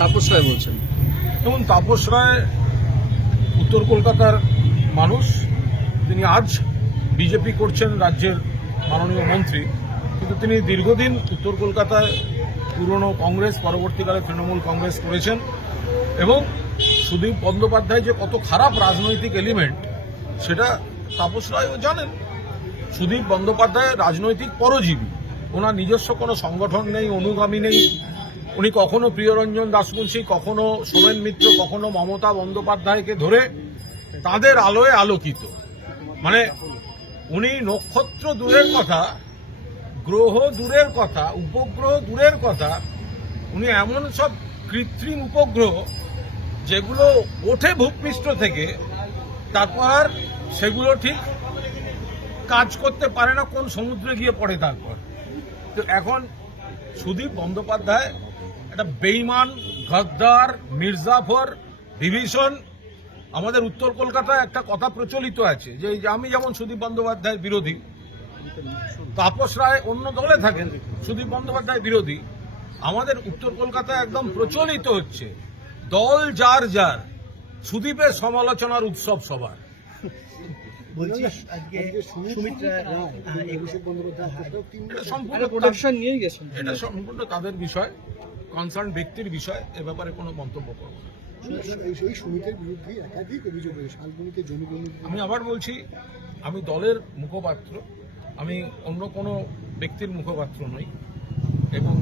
তাপস রায় বলছেন। এবং তাপস রায় উত্তর কলকাতার মানুষ, তিনি আজ বিজেপি করছেন, রাজ্যের মাননীয় মন্ত্রী, কিন্তু তিনি দীর্ঘদিন উত্তর কলকাতায় পুরনো কংগ্রেস, পরবর্তীকালে তৃণমূল কংগ্রেস করেছেন। এবং সুদীপ বন্দ্যোপাধ্যায় যে কত খারাপ রাজনৈতিক এলিমেন্ট সেটা তাপস রায়ও জানেন। সুদীপ বন্দ্যোপাধ্যায় রাজনৈতিক পরজীবী, ওনার নিজস্ব কোনো সংগঠন নেই, অনুগামী নেই। উনি কখনো প্রিয়রঞ্জন দাশমুন্সী, কখনো সোমেন মিত্র, কখনো মমতা বন্দ্যোপাধ্যায়কে ধরে তাদের আলোয় আলোকিত। মানে উনি নক্ষত্র দূরের কথা, গ্রহ দূরের কথা, উপগ্রহ দূরের কথা, উনি এমন সব কৃত্রিম উপগ্রহ যেগুলো ওঠে ভূপৃষ্ঠ থেকে, তারপর আর সেগুলো ঠিক কাজ করতে পারে না, কোন সমুদ্রে গিয়ে পড়ে তারপর। তো এখন সুদীপ বন্দ্যোপাধ্যায় একটা বেইমান, গদ্দার, মির্জাফর, বিভীষণ। আমাদের উত্তর কলকাতায় একটা কথা প্রচলিত আছে যে আমি যেমন সুদীপ বন্দ্যোপাধ্যায়ের বিরোধী, তাপস রায় অন্য দলে থাকেন, সুদীপ বন্দ্যোপাধ্যায় বিরোধী। আমাদের উত্তর কলকাতায় একদম প্রচলিত হচ্ছে দল যার যার, সুদীপের সমালোচনার উৎসব সবার। এটা সম্পূর্ণ তাদের বিষয়, কনসার্ন ব্যক্তির বিষয়, এ ব্যাপারে কোনো মন্তব্য করব না। আমি আবার বলছি, আমি দলের মুখপাত্র, আমি অন্য কোনো ব্যক্তির মুখপাত্র নই, এবং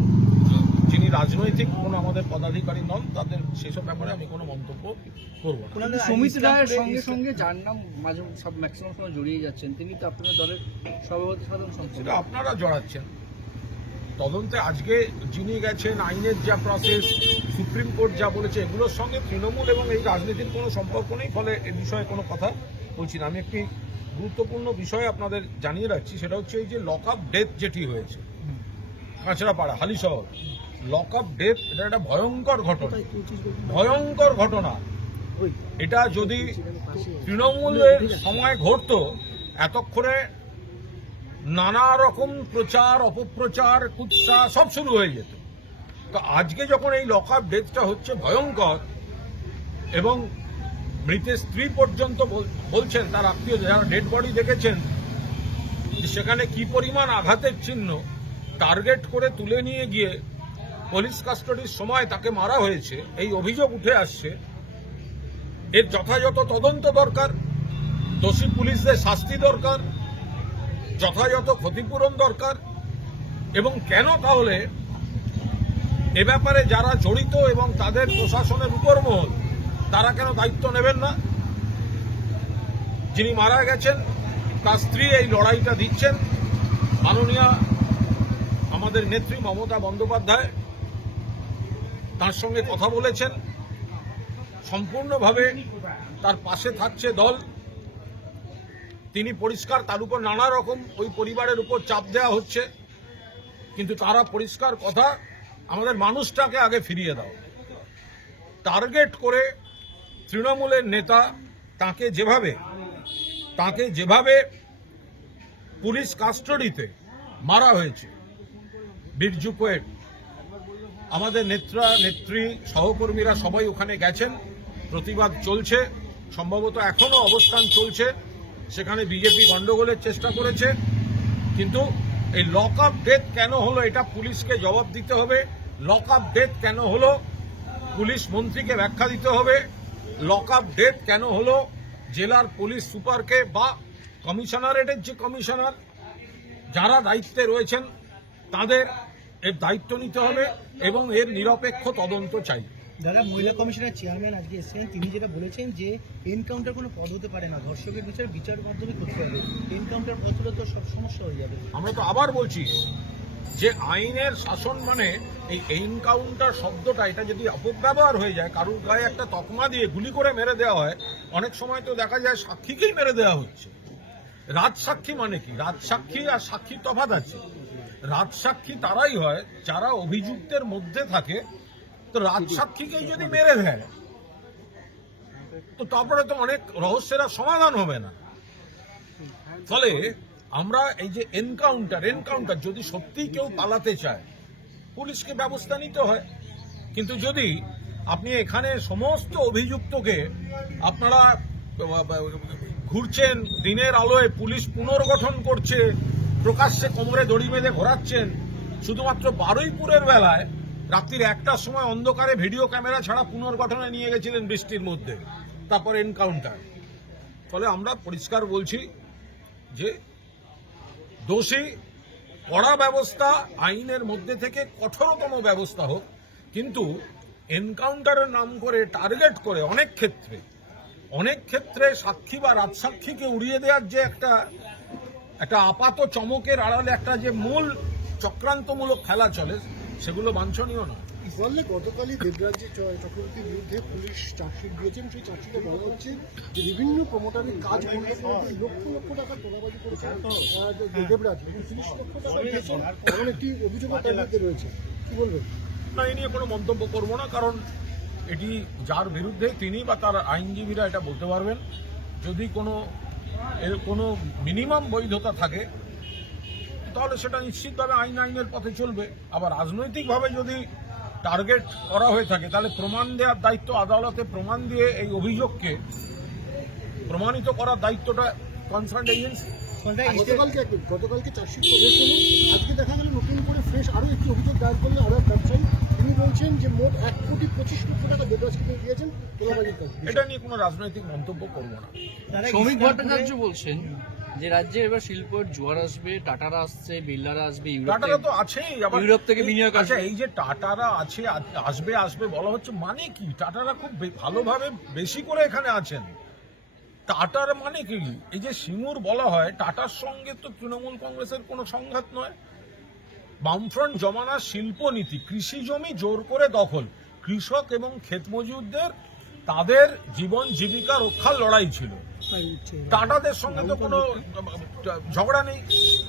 যিনি রাজনৈতিক কোনো আমাদের পদাধিকারী নন, তাদের সেসব ব্যাপারে আমি কোনো মন্তব্য করব না। সুমিত রায়ের সঙ্গে সঙ্গে যার নাম মাঝে সব ম্যাক্সিমাম সময় জড়িয়ে যাচ্ছেন, তিনি তো আপনাদের দলের সভাপতি সাধারণ সম্পাদক। সেটা আপনারা জড়াচ্ছেন তদন্তে। আজকে যিনি গেছেন, আইনের যা প্রসেস, সুপ্রিম কোর্ট যা বলেছে, এগুলোর সঙ্গে তৃণমূল এবং এই রাজনীতির কোনো সম্পর্ক নেই, ফলে এ বিষয়ে কোনো কথা বলছি না। আমি একটি গুরুত্বপূর্ণ বিষয় আপনাদের জানিয়ে রাখছি, সেটা হচ্ছে এই যে লক আপ ডেথ যেটি হয়েছে Kanchrapara, Halisahar, lock up death, এটা একটা ভয়ঙ্কর ঘটনা, ভয়ঙ্কর ঘটনা। এটা যদি তৃণমূলের সময় ঘটতো, এতক্ষণে নানা রকম প্রচার, অপপ্রচার, কুৎসা সব শুরু হয়ে যেত। তো আজকে যখন এই লক আপ ডেথটা হচ্ছে ভয়ঙ্কর, এবং মৃতের স্ত্রী পর্যন্ত বলছেন, তার আত্মীয় যারা ডেড বডি দেখেছেন, সেখানে কি পরিমাণ আঘাতের চিহ্ন, টার্গেট করে তুলে নিয়ে গিয়ে পুলিশ কাস্টডির সময় তাকে মারা হয়েছে, এই অভিযোগ উঠে আসছে। এর যথাযথ তদন্ত দরকার, দোষী পুলিশদের শাস্তি দরকার, যথাযথ ক্ষতিপূরণ দরকার। এবং কেন তাহলে এ ব্যাপারে যারা জড়িত এবং তাদের প্রশাসনের উপর মহল, তারা কেন দায়িত্ব নেবেন না? যিনি মারা গেছেন তার স্ত্রী এই লড়াইটা দিচ্ছেন, মাননীয়া আমাদের নেত্রী মমতা বন্দ্যোপাধ্যায় তার সঙ্গে কথা বলেছেন, সম্পূর্ণভাবে তার পাশে থাকছে দল। তিনি পরিষ্কার, তার উপর নানা রকম ওই পরিবারের উপর চাপ দেওয়া হচ্ছে, কিন্তু তারা পরিষ্কার কথা, আমাদের মানুষটাকে আগে ফিরিয়ে দাও। টার্গেট করে তৃণমূলের নেতা তাকে যেভাবে পুলিশ কাস্টডিতে মারা হয়েছে, বিরজু কোয়েট, আমাদের নেত্রী, সহকর্মীরা সবাই ওখানে গেছেন, প্রতিবাদ চলছে, সম্ভবত এখনো অবস্থান চলছে। সেখানে বিজেপি গন্ডগোলের চেষ্টা করেছে, কিন্তু এই লক আপ ডেথ কেন হলো, এটা পুলিশকে জবাব দিতে হবে। লক আপ ডেথ কেন হলো, পুলিশ মন্ত্রীকে ব্যাখ্যা দিতে হবে। লক আপ ডেথ কেন হলো, জেলার পুলিশ সুপারকে বা কমিশনারেটের যে কমিশনার, যারা দায়িত্বে রয়েছেন, তাদের এর দায়িত্ব নিতে হবে এবং এর নিরপেক্ষ তদন্ত চাই। দাদা, মহিলা কমিশনের চেয়ারম্যান আজকে এসেছেন, তিনি যেটা বলেছেন যে এনকাউন্টার কোনো পদ হতে পারে না, ধর্ষকের বিচার মাধ্যমে করতে হবে, এনকাউন্টার পদ হলে তো সব সমস্যা হয়ে যাবে। আমরা তো আবার বলছি যে আইনের শাসন মানে এই এনকাউন্টার শব্দটা, এটা যদি অপব্যবহার হয়ে যায়, কারুর গায়ে একটা তকমা দিয়ে গুলি করে মেরে দেওয়া হয়, অনেক সময় তো দেখা যায় সাক্ষীকেই মেরে দেওয়া হচ্ছে। রাজসাক্ষী মানে কি? রাজসাক্ষী আর সাক্ষী তফাৎ আছে। রাজসাক্ষী তারাই হয় যারা অভিযুক্তের মধ্যে থাকে। তো রাজসাক্ষীকেই যদি মেরে দেয়, তো তারপরে তো অনেক রহস্যের সমাধান হবে না। ফলে আমরা এই যে এনকাউন্টার যদি সত্যিই কেউ পালাতে চায়, পুলিশকে ব্যবস্থা নিতে হয়। কিন্তু যদি আপনি এখানে সমস্ত অভিযুক্তকে আপনারা ঘুরছেন, দিনের আলোয় পুলিশ পুনর্গঠন করছে, প্রকাশ্যে কোমরে দড়ি বেঁধে ঘোরাচ্ছেন, শুধুমাত্র বারুইপুরের বেলায় রাত্রির 1টার সময় অন্ধকারে ভিডিও ক্যামেরা ছাড়া পুনর্গঠনে নিয়ে গেছিলেন বৃষ্টির মধ্যে, তারপর এনকাউন্টার। ফলে আমরা পরিষ্কার বলছি যে দোষী কড়া ব্যবস্থা, আইনের মধ্যে থেকে কঠোরতম ব্যবস্থা হোক, কিন্তু এনকাউন্টারের নাম করে টার্গেট করে অনেক ক্ষেত্রে সাক্ষী বা রাজসাক্ষীকে উড়িয়ে দেওয়ার যে একটা আপাত চমকের আড়ালে একটা যে মূল চক্রান্তমূলক খেলা চলে, সেগুলো বাঞ্ছনীয় নয়। বললে গতকালই দেবরাজ্য চক্রবর্তীর বিরুদ্ধে পুলিশ চার্জশিট দিয়েছেন। সেই চার্জশিটে বলা হচ্ছে যে বিভিন্ন প্রমোটারের কাজ বন্ধের মধ্যে লক্ষ লক্ষ টাকা তোলাবাজি করেছে দেবরাজ, 30 লক্ষ টাকা দিয়েছেন, এমন একটি অভিযোগও তার বিরুদ্ধে রয়েছে। কি বলবেন? না, এ নিয়ে কোনো মন্তব্য করব না, কারণ এটি যার বিরুদ্ধে তিনি বা তার আইনজীবীরা এটা বলতে পারবেন। যদি কোনো মিনিমাম বৈধতা থাকে তাহলে সেটা নিশ্চিতভাবে আইনের পথে চলবে। আবার রাজনৈতিকভাবে যদি টার্গেট করা হয়ে থাকে তাহলে প্রমাণ দেওয়ার দায়িত্ব আদালতে, প্রমাণ দিয়ে এই অভিযোগকে প্রমাণিত করার দায়িত্বটা কনসার্ন এজেন্সি। গতকালকে চার্জশিট করেছেন, আজকে দেখা গেল নতুন করে ফ্রেশ আরও একটি অভিযোগ দায়ের করলেন আরও এক ব্যবসায়ী। তিনি বলছেন যে মোট 1,25,00,000 টাকা দেবরাজকে দিয়েছেন তোলাবাজির কাজ। এটা নিয়ে কোনো রাজনৈতিক মন্তব্য করবো না। শ্রমিক ভট্টাচার্য বলছেন যে রাজ্যে এবার শিল্পের জোয়ার আসবে, টাটারা আসছে, বিড়লারা আসবে, টাটারা তো আছেই, আবার ইউরোপ থেকে বিনিয়োগ আসে। এই যে টাটারা আসবে বলা হচ্ছে, মানে কি? টাটারা খুব ভালোভাবে বেশি করে এখানে আছেন। টাটার মানে কি? এই যে সিঙ্গুর বলা হয়, টাটার সঙ্গে তো তৃণমূল কংগ্রেসের কোনো সংঘাত নয়। বামফ্রন্ট জমানার শিল্পনীতি, কৃষি জমি জোর করে দখল, কৃষক এবং ক্ষেতমজুরদের তাদের জীবন জীবিকা রক্ষার লড়াই ছিল। টাটাদের সঙ্গে তো কোনো ঝগড়া নেই।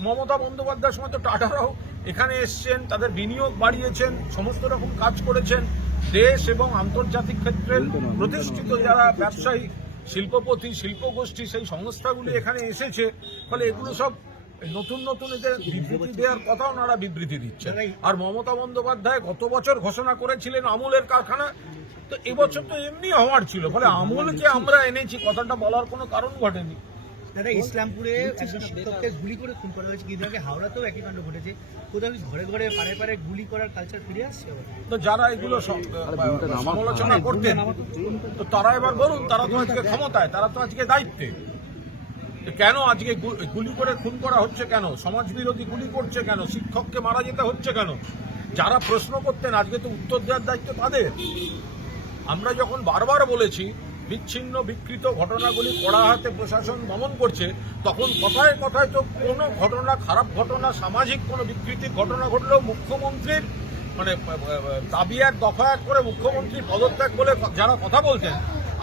মমতা বন্দ্যোপাধ্যায়ের সময় তো টাটারাও এখানে এসছেন, তাদের বিনিয়োগ বাড়িয়েছেন, সমস্ত রকম কাজ করেছেন। দেশ এবং আন্তর্জাতিক ক্ষেত্রের প্রতিষ্ঠিত যারা ব্যবসায়ী, শিল্পপতি, শিল্পগোষ্ঠী, সেই সংস্থাগুলি এখানে এসেছে। ফলে এগুলো সব নতুন এদের বিবৃতি দেওয়ার কথা ওনারা বিবৃতি দিচ্ছেন। আর মমতা বন্দ্যোপাধ্যায় গত বছর ঘোষণা করেছিলেন আমুলের কারখানা, তো এবছর তো এমনি হওয়ার ছিল। ফলে আমুলকে আমরা এনেছি কথাটা বলার কোনো কারণ ঘটেনি। দাদা, ইসলামপুরে একজন শিক্ষককে গুলি করে খুন করা হয়েছে, কিন্তু হাওড়াতেও একই কাণ্ড ঘটেছে। কোথাও ঘরে ঘরে পাড়ে পাড়ে গুলি করার কালচার ফিরে আসছে। তো যারা এগুলো সমালোচনা করতেন, তো তারা এবার বলুন, তারা তো আজকে ক্ষমতায়, তারা তো আজকে দায়িত্বে। কেন আজকে গুলি করে খুন করা হচ্ছে? কেন সমাজ বিরোধী গুলি করছে? কেন শিক্ষককে মারা যেতে হচ্ছে? কেন? যারা প্রশ্ন করতেন আজকে তো উত্তর দেওয়ার দায়িত্ব তাদের। আমরা যখন বারবার বলেছি বিচ্ছিন্ন বিকৃত ঘটনাগুলি কড়া হাতে প্রশাসন দমন করছে, তখন কথায় কথায় তো কোনো ঘটনা, খারাপ ঘটনা, সামাজিক কোনো বিকৃতির ঘটনা ঘটলেও মুখ্যমন্ত্রীর দাবি এক দফা এক করে মুখ্যমন্ত্রীর পদত্যাগ বলে যারা কথা বলতেন,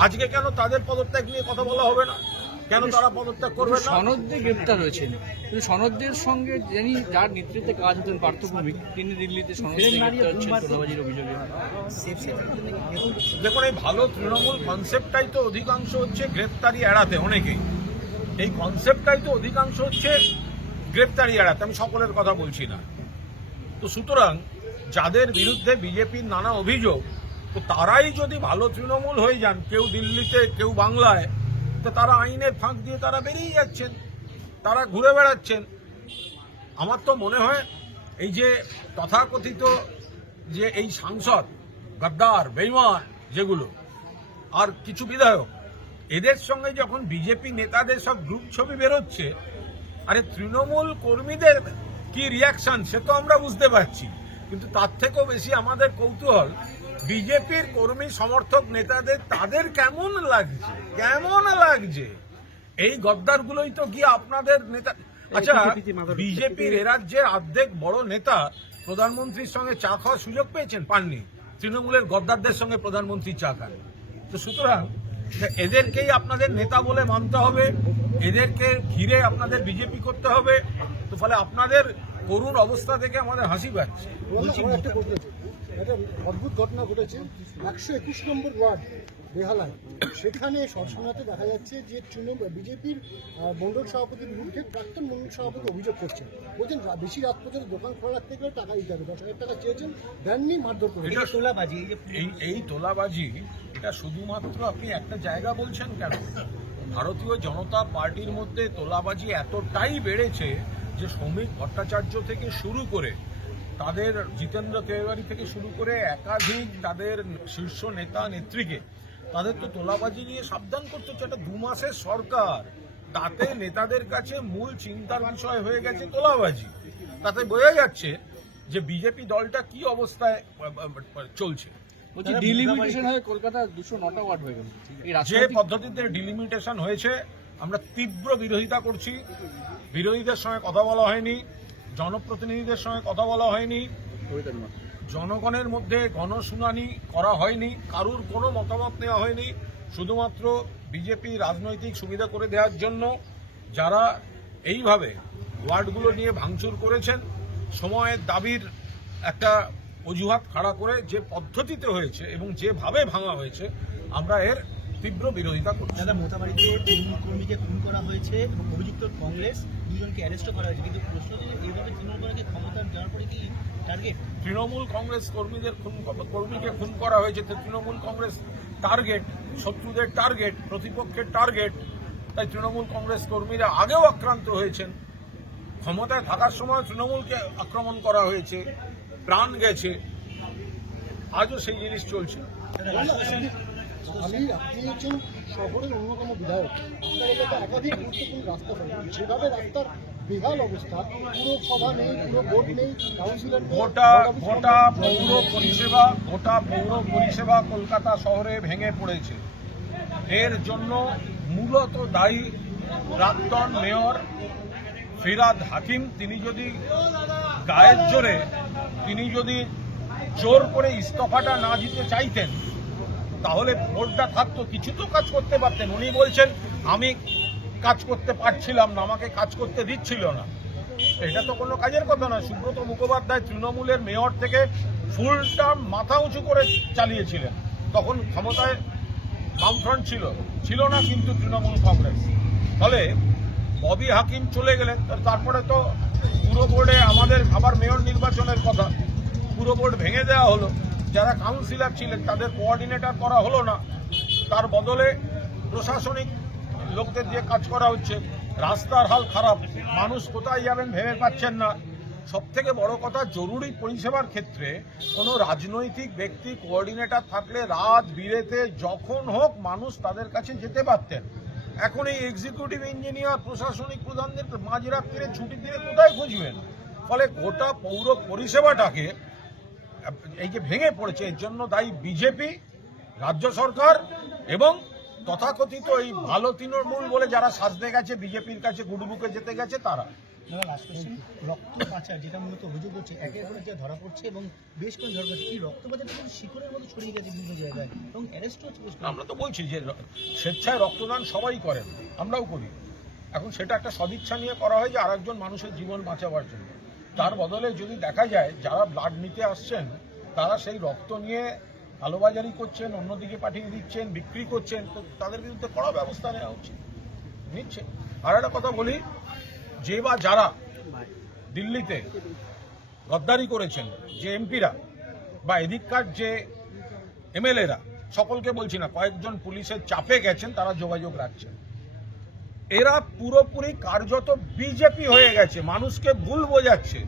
আজকে কেন তাদের পদত্যাগ নিয়ে কথা বলা হবে না? কেন তারা পদত্যাগ করবে না? সনদে গ্রেপ্তার হয়েছেন, কিন্তু সনদের সঙ্গে যিনি যার নেতৃত্বে কাজ হতেন পার্থ ভৌমিক, তিনি দিল্লিতে সনদে গ্রেপ্তার হচ্ছেন তোলাবাজির অভিযোগে। দেখুন, এই ভালো তৃণমূল কনসেপ্টটাই তো অধিকাংশ হচ্ছে গ্রেপ্তারি এড়াতে। অনেকেই এই কনসেপ্টটাই তো অধিকাংশ হচ্ছে গ্রেপ্তারি এড়াতে। আমি সকলের কথা বলছি না। তো সুতরাং যাদের বিরুদ্ধে বিজেপির নানা অভিযোগ, তো তারাই যদি ভালো তৃণমূল হয়ে যান, কেউ দিল্লিতে কেউ বাংলায়, তো তারা আইনের ফাঁক দিয়ে তারা বেরিয়ে যাচ্ছেন, তারা ঘুরে বেড়াচ্ছেন। আমার তো মনে হয় এই যে তথাকথিত যে এই সাংসদ গদ্দার, বেঈমান যেগুলো, আর কিছু বিধায়ক, এদের সঙ্গে যখন বিজেপি নেতাদের সব গ্রুপ ছবি বেরোচ্ছে, আরে তৃণমূল কর্মীদের কি রিয়াকশন সে তো আমরা বুঝতে পারছি, কিন্তু তার থেকেও বেশি আমাদের কৌতূহল বিজেপির কর্মী সমর্থক নেতাদের, তাদের কেমন লাগছে। এই গদ্দারগুলোই তো গিয়ে আপনাদের নেতা। আচ্ছা, বিজেপির এ রাজ্যের অর্ধেক বড় নেতা প্রধানমন্ত্রীর সঙ্গে চা খাওয়ার সুযোগ পেয়েছেন? পাননি। তৃণমূলের গদ্দারদের সঙ্গে প্রধানমন্ত্রী চা খান। তো সুতরাং এদেরকেই আপনাদের নেতা বলে মানতে হবে, এদেরকে ঘিরে আপনাদের বিজেপি করতে হবে। তো ফলে আপনাদের করুণ অবস্থা থেকে আমাদের হাসি পাচ্ছে। একটা অদ্ভুত ঘটনা ঘটেছে 121 নম্বর ওয়ার্ড বেহালায়। সেখানে সরসনাতে দেখা যাচ্ছে যে বিজেপির মণ্ডল সভাপতির বিরুদ্ধে প্রাক্তন মণ্ডল সভাপতি অভিযোগ করছেন, বলছেন বেশি রাত পর্যন্ত দোকান খোলা রাখতে গেলে টাকা দিতে হবে, 10,000 টাকা চেয়েছেন, দেননি, মারধর করে। এটা তোলাবাজি, এই তোলাবাজি এটা শুধুমাত্র আপনি একটা জায়গা বলছেন কেন? ভারতীয় জনতা পার্টির মধ্যে তোলাবাজি এতটাই বেড়েছে যে শ্রমিক ভট্টাচার্য থেকে শুরু করে তাদের জিতেন্দ্র তেওয়ারি থেকে শুরু করে একাধিক তাদের শীর্ষ নেতা নেত্রীকে তাদের তো তোলাবাজি নিয়ে সাবধান করতে হচ্ছে। একটা 2 মাসের সরকার, তাতে নেতাদের কাছে মূল চিন্তার বিষয় হয়ে গেছে তোলাবাজি। তাতে বোঝা যাচ্ছে যে বিজেপি দলটা কি অবস্থায় চলছে। বলছি ডিলিমিটেশন হয়ে কলকাতা 209টা ওয়ার্ড হয়ে গেল। এই যে রাজনৈতিক পদ্ধতিতে ডিলিমিটেশন হয়েছে আমরা তীব্র বিরোধিতা করছি। বিরোধীদের সঙ্গে কথা বলা হয়নি, জনপ্রতিনিধিদের সঙ্গে কথা বলা হয়নি, জনগণের মধ্যে গণশুনানি করা হয়নি, কারুর কোনো মতামত নেওয়া হয়নি। শুধুমাত্র বিজেপি রাজনৈতিক সুবিধা করে দেওয়ার জন্য যারা এইভাবে ওয়ার্ডগুলো নিয়ে ভাঙচুর করেছেন, সময়ের দাবির একটা অজুহাত খাড়া করে যে পদ্ধতিতে হয়েছে এবং যেভাবে ভাঙা হয়েছে আমরা এর তীব্র বিরোধিতা করছি। দাদা, মোথাবাড়িতে তৃণমূল কর্মীকে খুন করা হয়েছে এবং অভিযুক্ত কংগ্রেস 2জনকে অ্যারেস্টও করা হয়েছে, কিন্তু প্রশ্ন হচ্ছে এইভাবে তৃণমূল কর্মীকে ক্ষমতা দেওয়ার পরে কি টার্গেট? তৃণমূল কংগ্রেস কর্মীকে খুন করা হয়েছে, তো তৃণমূল কংগ্রেস টার্গেট, শত্রুদের টার্গেট, প্রতিপক্ষের টার্গেট। তাই তৃণমূল কংগ্রেস কর্মীরা আগেও আক্রান্ত হয়েছেন। ক্ষমতায় থাকার সময় তৃণমূলকে আক্রমণ করা হয়েছে, প্রাণ গেছে, আজও সেই জিনিস চলছে। আপনি হচ্ছেন শহরের অন্যতম বিধায়ক, আপনার এলাকাতে একাধিক গুরুত্বপূর্ণ রাস্তা থাকে, যেভাবে রাস্তার বেহাল অবস্থা, পুরো সভা নেই, পুরো বোর্ড নেই, কাউন্সিলর নেই, গোটা পৌর পরিষেবা কলকাতা শহরে ভেঙে পড়েছে। এর জন্য মূলত দায়ী প্রাক্তন মেয়র ফিরহাদ হাকিম। তিনি যদি গায়ের জোরে জোর করে ইস্তফাটা না দিতে চাইতেন তাহলে বোর্ডটা থাকতো, কিছু তো কাজ করতে পারতেন। উনি বলছেন আমি কাজ করতে পারছিলাম না, আমাকে কাজ করতে দিচ্ছিল না। এটা তো কোনো কাজের কথা না। সুব্রত মুখোপাধ্যায় তৃণমূলের মেয়র থেকে ফুল টার্ম মাথা উঁচু করে চালিয়েছিলেন, তখন ক্ষমতায় বামফ্রন্ট ছিল না কিন্তু তৃণমূল কংগ্রেস। ফলে ববি হাকিম চলে গেলেন, তারপরে তো পুরো বোর্ডে আমাদের আবার মেয়র নির্বাচনের কথা, পুরো বোর্ড ভেঙে দেওয়া হলো। যারা কাউন্সিলর ছিলেন তাদের কোঅর্ডিনেটর করা হলো না, তার বদলে প্রশাসনিক লোকদের দিয়ে কাজ করা হচ্ছে। রাস্তার হাল খারাপ, মানুষ কোথায় যাবেন ভেবে পাচ্ছেন না। সবথেকে বড় কথা, জরুরি পরিষেবার ক্ষেত্রে কোনো রাজনৈতিক ব্যক্তি কোঅর্ডিনেটর থাকলে রাত বিরেতে যখন হোক মানুষ তাদের কাছে যেতে পারতেন। এখন এই এক্সিকিউটিভ ইঞ্জিনিয়ার, প্রশাসনিক প্রধানদের মাঝরাত্রিরে ছুটির দিনে কোথায় খুঁজবেন? ফলে গোটা পৌর পরিষেবাটাকে এই যে ভেঙে পড়েছে, এর জন্য দায়ী বিজেপি, রাজ্য সরকার এবং তথাকথিত এই ভালো তৃণমূল বলে যারা সাজতে গেছে, বিজেপির কাছে গুডবুকে যেতে গেছে তারা। রক্ত পাচার যেটা মূলত অভিযোগ হচ্ছে, একের পর যা ধরা পড়ছে এবং বেশ করে ধরা পড়ছে, এই রক্ত পাচারটা কিন্তু শিকড়ের মতো ছড়িয়ে গেছে বিভিন্ন জায়গায় এবং অ্যারেস্ট হচ্ছে। আমরা তো বলছি যে স্বেচ্ছায় রক্তদান সবাই করেন, আমরাও করি। এখন সেটা একটা সদিচ্ছা নিয়ে করা হয় যে আরেকজন মানুষের জীবন বাঁচাবার জন্য। তার বদলে যদি দেখা যায় যারা ব্লাড নিতে আসছেন তারা সেই রক্ত নিয়ে কালোবাজারি করছেন, অন্যদিকে পাঠিয়ে দিচ্ছেন, বিক্রি করছেন, তো তাদের বিরুদ্ধে কড়া ব্যবস্থা নেওয়া উচিত, নিচ্ছে। আর একটা কথা বলি, যে বা যারা দিল্লিতে গদ্দারি করেছেন, যে এমপিরা বা এদিককার যে এমএলএরা, সকলকে বলছি না, কয়েকজন পুলিশের চাপে গেছেন, তারা যোগাযোগ রাখছেন। এরা পুরোপুরি কার্যত বিজেপি হয়ে গেছে, মানুষকে ভুল বোঝাচ্ছে।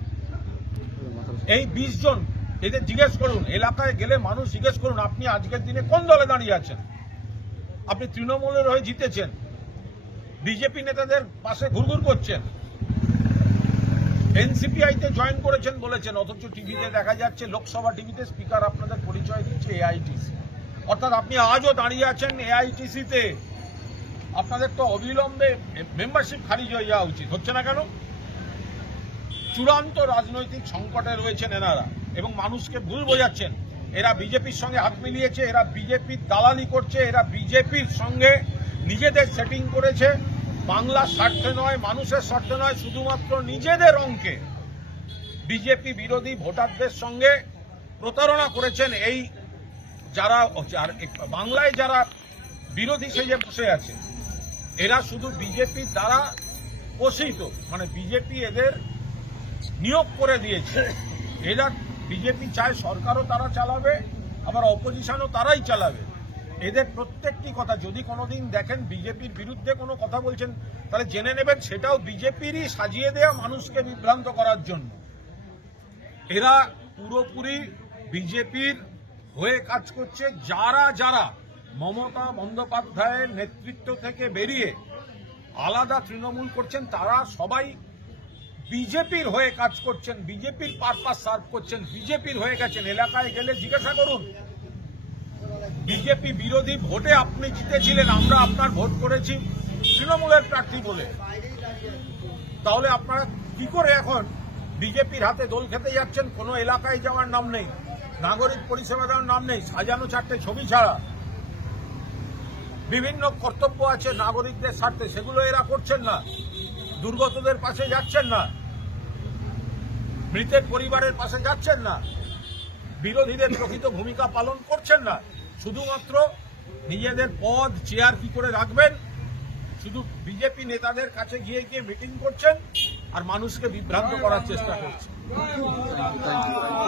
এই 20 জন এদের জিজ্ঞেস করুন, এলাকায় গেলে মানুষ জিজ্ঞেস করুন আপনি আজকের দিনে কোন দলে দাঁড়িয়ে আছেন। আপনি তৃণমূলের হয়ে জিতেছেন, বিজেপি নেতাদের পাশে ঘুরঘুর করছেন, এনসিপিআইতে জয়েন করেছেন বলেছেন, অথচ টিভিতে দেখা যাচ্ছে, লোকসভা টিভিতে স্পিকার আপনাদের পরিচয় দিচ্ছে এআইটিসি। অর্থাৎ আপনি আজও দাঁড়িয়ে আছেন এআইটিসিতে। আপনাদের তো অবিলম্বে মেম্বারশিপ খারিজ হয়ে যাওয়া উচিত, হচ্ছে না কেন? চূড়ান্ত রাজনৈতিক সংকটে রয়েছেন এনারা এবং মানুষকে ভুল বোঝাচ্ছেন। এরা বিজেপির সঙ্গে হাত মিলিয়েছে, এরা বিজেপির দালালি করছে, এরা বিজেপির সঙ্গে নিজেদের সেটিং করেছে। বাংলার স্বার্থে নয়, মানুষের স্বার্থে নয়, শুধুমাত্র নিজেদের অঙ্কে বিজেপি বিরোধী ভোটারদের সঙ্গে প্রতারণা করেছেন এই যারা বাংলায় যারা বিরোধী সেজে বসে আছে, এরা শুধু বিজেপির দ্বারা পোষিত, মানে বিজেপি এদের নিয়োগ করে দিয়েছে। এরা বিজেপি চায় সরকারও তারা চালাবে, আবার অপোজিশনও তারাই চালাবে। এদের প্রত্যেকটি কথা যদি কোনোদিন দেখেন বিজেপির বিরুদ্ধে কোনো কথা বলছেন, তাহলে জেনে নেবেন সেটাও বিজেপিরই সাজিয়ে দেওয়া মানুষকে বিভ্রান্ত করার জন্য। এরা পুরোপুরি বিজেপির হয়ে কাজ করছে। যারা যারা মমতা বন্দ্যোপাধ্যায়ের নেতৃত্ব থেকে বেরিয়ে আলাদা তৃণমূল করছেন, তারা সবাই বিজেপির হয়ে কাজ করছেন, বিজেপির পারপাস সার্ভ করছেন, বিজেপির হয়ে গেছেন। এলাকায় গেলে জিজ্ঞাসা করুন, বিজেপি বিরোধী ভোটে আপনি জিতেছিলেন, আমরা আপনার ভোট করেছি তৃণমূলের প্রার্থী বলে, তাহলে আপনারা কি করে এখন বিজেপির হাতে দোল খেতে যাচ্ছেন? কোনো এলাকায় যাওয়ার নাম নেই, নাগরিক পরিষেবা দেওয়ার নাম নেই, সাজানো চারটে ছবি ছাড়া। বিভিন্ন কর্তব্য আছে নাগরিকদের স্বার্থে, সেগুলো এরা করছেন না। দুর্গতদের পাশে যাচ্ছেন না, মৃতের পরিবারের পাশে যাচ্ছেন না, বিরোধীদের প্রকৃত ভূমিকা পালন করছেন না। শুধুমাত্র নিজেদের পদ চেয়ার কি করে রাখবেন, শুধু বিজেপি নেতাদের কাছে গিয়ে গিয়ে মিটিং করছেন আর মানুষকে বিভ্রান্ত করার চেষ্টা করছেন।